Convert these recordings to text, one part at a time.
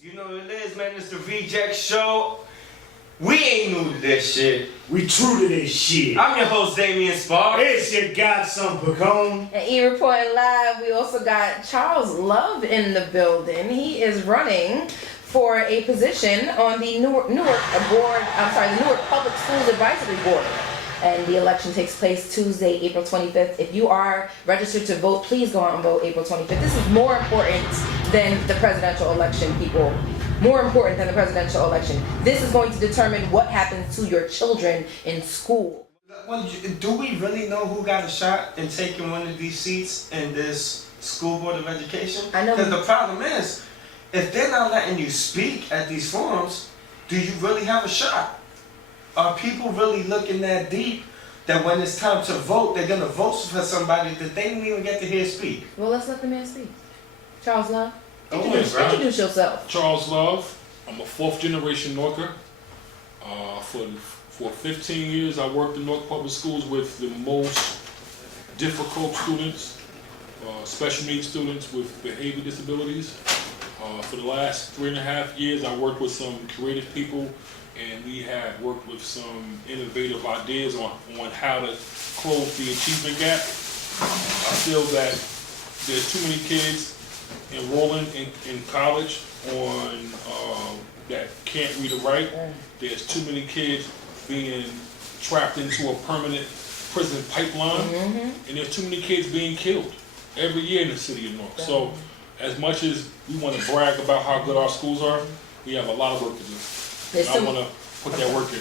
You know what it is, man. It's the Reject Show. We ain't new to this shit. We true to this shit. I'm your host, Damian Sparks. It's your godson, Pacone. And reporting live, we also got Charles Love in the building. He is running for a position on the Newark Public Schools Advisory Board. And the election takes place Tuesday, April 25th. If you are registered to vote, please go out and vote April 25th. This is more important than the presidential election, people. More important than the presidential election. This is going to determine what happens to your children in school. Do we really know who got a shot in taking one of these seats in this school board of education? I know. Because the problem is, if they're not letting you speak at these forums, do you really have a shot? Are people really looking that deep that when it's time to vote, they're going to vote for somebody that they didn't even get to hear speak? Well, let's let the man speak. Charles Love, Introduce yourself. Charles Love. I'm a fourth generation Norker. For 15 years, I worked in Newark Public Schools with the most difficult students, special needs students with behavior disabilities. For the last 3.5 years, I worked with some creative people, and we had worked with some innovative ideas on how to close the achievement gap. I feel that there's too many kids enrolling in college that can't read or write. There's too many kids being trapped into a permanent prison pipeline, and there's too many kids being killed every year in the city of Newark. So as much as we want to brag about how good our schools are, we have a lot of work to do. And I want to put that work in.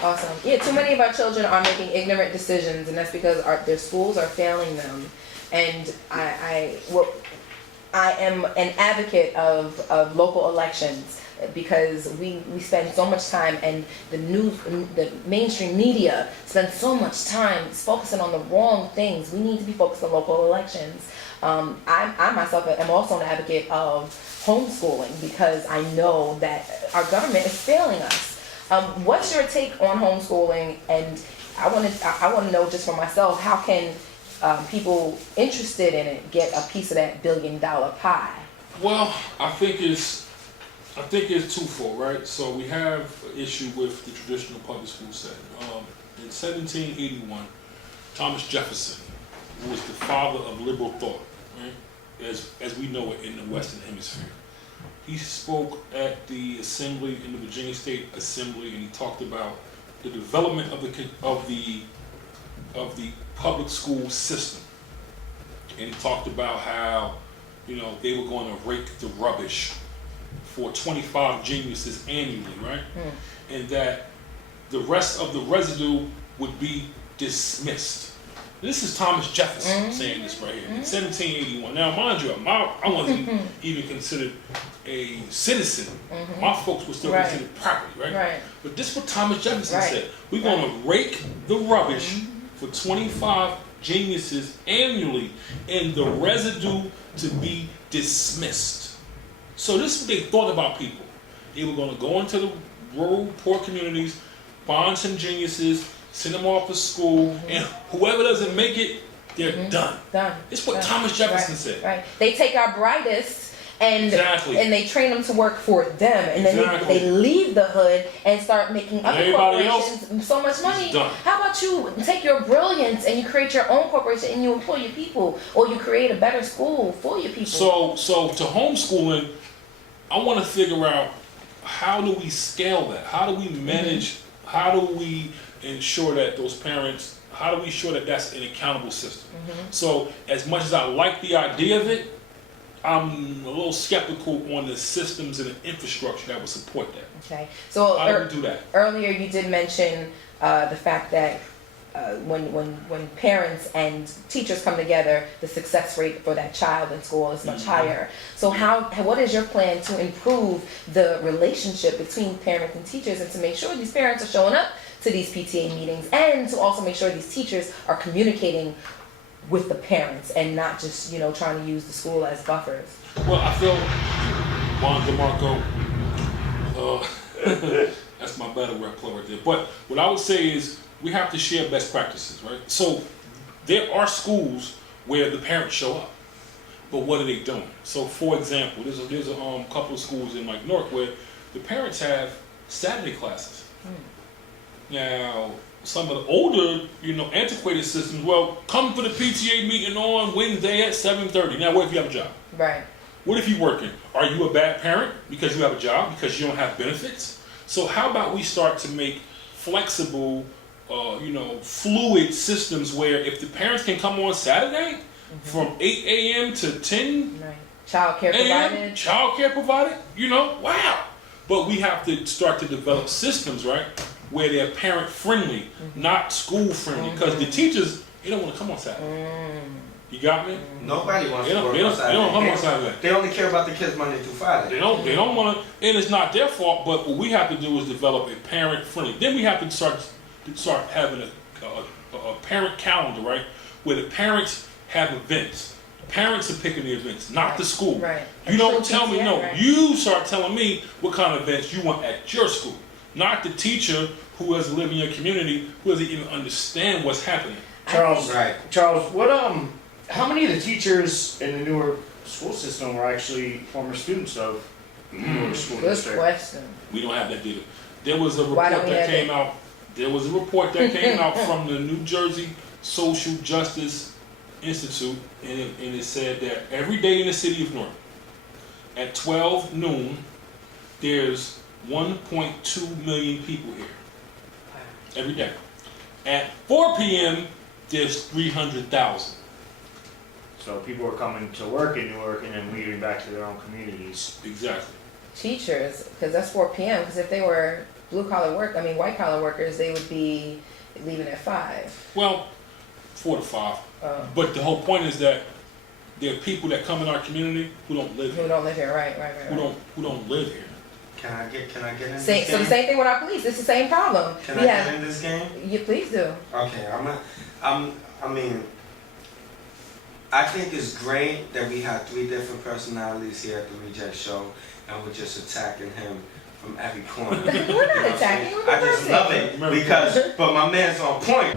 Awesome. Yeah, too many of our children are making ignorant decisions, and that's because their schools are failing them. And I am an advocate of local elections because we spend so much time, and the mainstream media spends so much time focusing on the wrong things. We need to be focused on local elections. I myself am also an advocate of homeschooling because I know that our government is failing us. What's your take on homeschooling? And I want to know just for myself, how can people interested in it get a piece of that $1 billion pie? Well, I think it's twofold, right? So we have an issue with the traditional public school setting. In 1781, Thomas Jefferson, who was the father of liberal thought, right? As we know it in the Western Hemisphere, he spoke at the assembly in the Virginia State Assembly, and he talked about the development of the public school system, and he talked about how they were going to rake the rubbish for 25 geniuses annually, right? And that the rest of the residue would be dismissed. This is Thomas Jefferson saying this right here in 1781. Now, mind you, I wasn't even considered a citizen. My folks were still considered property, right? But this is what Thomas Jefferson said. We're going to rake the rubbish for 25 geniuses annually, and the residue to be dismissed. So this is what they thought about people. They were going to go into the rural, poor communities, find some geniuses, send them off to school, and whoever doesn't make it, they're done. It's what Thomas Jefferson said. Right. They take our brightest and they train them to work for them, and then they leave the hood and start making other corporations so much money. How about you take your brilliance and you create your own corporation and you employ your people, or you create a better school for your people? So to homeschooling, I want to figure out, how do we scale that? How do we manage? How do we ensure that those parents? How do we ensure that that's an accountable system? So as much as I like the idea of it, I'm a little skeptical on the systems and the infrastructure that would support that. Okay. So how do we do that? Earlier you did mention the fact that when parents and teachers come together, the success rate for that child in school is much higher. So what is your plan to improve the relationship between parents and teachers, and to make sure these parents are showing up to these PTA meetings, and to also make sure these teachers are communicating with the parents and not just trying to use the school as buffers? Well, I feel Juan DeMarco, that's my battle rap club right there. But what I would say is, we have to share best practices, right? So there are schools where the parents show up. but what are they doing? So, for example, there's a couple of schools in like Newark where the parents have Saturday classes. Now, some of the older, antiquated systems, well, come for the PTA meeting on Wednesday at 7:30. Now, what if you have a job? Right. What if you're working? Are you a bad parent because you have a job, because you don't have benefits? So how about we start to make flexible, fluid systems where if the parents can come on Saturday from 8 a.m. to 10 Right. Child care provided. child care provided, wow. But we have to start to develop systems, right, where they're parent friendly, not school friendly, because the teachers, they don't want to come on Saturday. You got me? Nobody wants They to work don't on Saturday. come on Saturday. They only care about the kids Monday through Friday. They don't want to, and it's not their fault. But what we have to do is develop a parent friendly. Then we have to start having a parent calendar, right, where the parents have events. Parents are picking the events, not the school. Right. You don't tell me no. Right. You start telling me what kind of events you want at your school, not the teacher who doesn't live in your community, who doesn't even understand what's happening. Charles, Right. Charles, how many of the teachers in the Newark school system were actually former students of the Newark school Good district? question. We don't have that data. There was a Why report don't we that have came out. There was a report that came out from the New Jersey Social Justice Institute, and it said that every day in the city of Newark, at 12 noon, there's 1.2 million people here. Every day. At 4 p.m., there's 300,000. So people were coming to work in Newark and then leaving back to their own communities. Exactly. Teachers, because that's 4 p.m. Because if they were white collar workers, they would be leaving at 5. Well, 4 to 5. But the whole point is that there are people that come in our community who don't live Who here. don't live here, right. Who don't live here. Can I get in this So the game? same thing with our police. It's the same problem. Can I get in this game? You please do. Okay, I think it's great that we have 3 different personalities here at the Reject Show, and we're just attacking him from every corner. We're not attacking. I just love it because, but my man's on point.